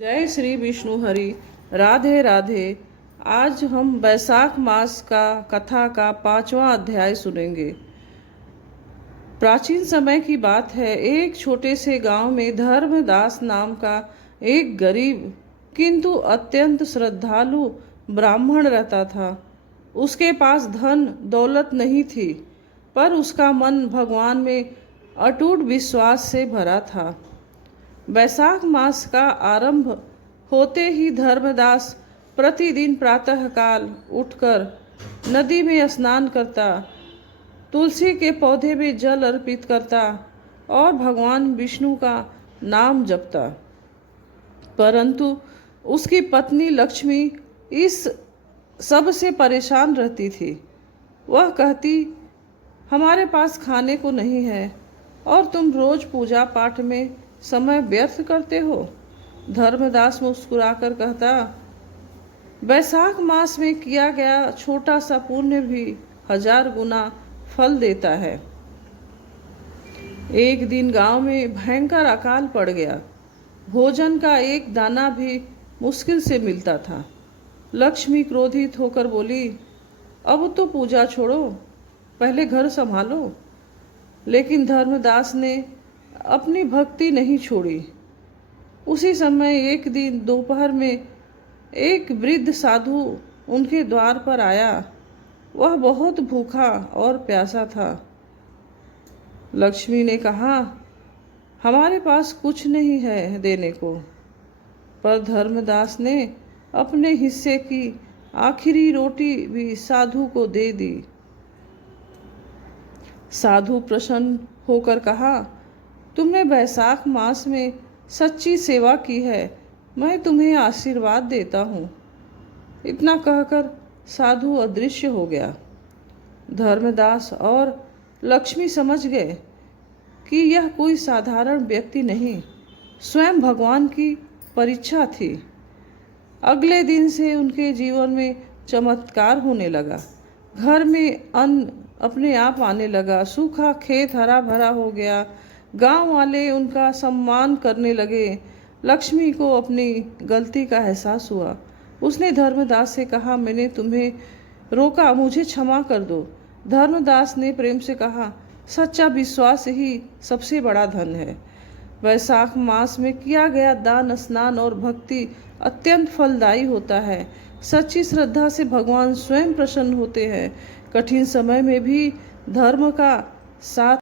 जय श्री विष्णु हरि। राधे राधे। आज हम वैशाख मास का कथा का 5वां अध्याय सुनेंगे। प्राचीन समय की बात है। एक छोटे से गांव में धर्मदास नाम का एक गरीब किंतु अत्यंत श्रद्धालु ब्राह्मण रहता था। उसके पास धन दौलत नहीं थी, पर उसका मन भगवान में अटूट विश्वास से भरा था। वैशाख मास का आरंभ होते ही धर्मदास प्रतिदिन प्रातःकाल उठकर नदी में स्नान करता, तुलसी के पौधे में जल अर्पित करता और भगवान विष्णु का नाम जपता। परंतु उसकी पत्नी लक्ष्मी इस सब से परेशान रहती थी। वह कहती, हमारे पास खाने को नहीं है और तुम रोज पूजा पाठ में समय व्यर्थ करते हो। धर्मदास मुस्कुराकर कहता, वैशाख मास में किया गया छोटा सा पुण्य भी 1000 गुना फल देता है। एक दिन गांव में भयंकर अकाल पड़ गया। भोजन का एक दाना भी मुश्किल से मिलता था। लक्ष्मी क्रोधित होकर बोली, अब तो पूजा छोड़ो, पहले घर संभालो। लेकिन धर्मदास ने अपनी भक्ति नहीं छोड़ी। उसी समय एक दिन दोपहर में एक वृद्ध साधु उनके द्वार पर आया। वह बहुत भूखा और प्यासा था। लक्ष्मी ने कहा, हमारे पास कुछ नहीं है देने को। पर धर्मदास ने अपने हिस्से की आखिरी रोटी भी साधु को दे दी। साधु प्रसन्न होकर कहा, तुमने वैशाख मास में सच्ची सेवा की है, मैं तुम्हें आशीर्वाद देता हूँ। इतना कहकर साधु अदृश्य हो गया। धर्मदास और लक्ष्मी समझ गए कि यह कोई साधारण व्यक्ति नहीं, स्वयं भगवान की परीक्षा थी। अगले दिन से उनके जीवन में चमत्कार होने लगा। घर में अन्न अपने आप आने लगा। सूखा खेत हरा भरा हो गया। गांव वाले उनका सम्मान करने लगे। लक्ष्मी को अपनी गलती का एहसास हुआ। उसने धर्मदास से कहा, मैंने तुम्हें रोका, मुझे क्षमा कर दो। धर्मदास ने प्रेम से कहा, सच्चा विश्वास ही सबसे बड़ा धन है। वैशाख मास में किया गया दान, स्नान और भक्ति अत्यंत फलदायी होता है। सच्ची श्रद्धा से भगवान स्वयं प्रसन्न होते हैं। कठिन समय में भी धर्म का साथ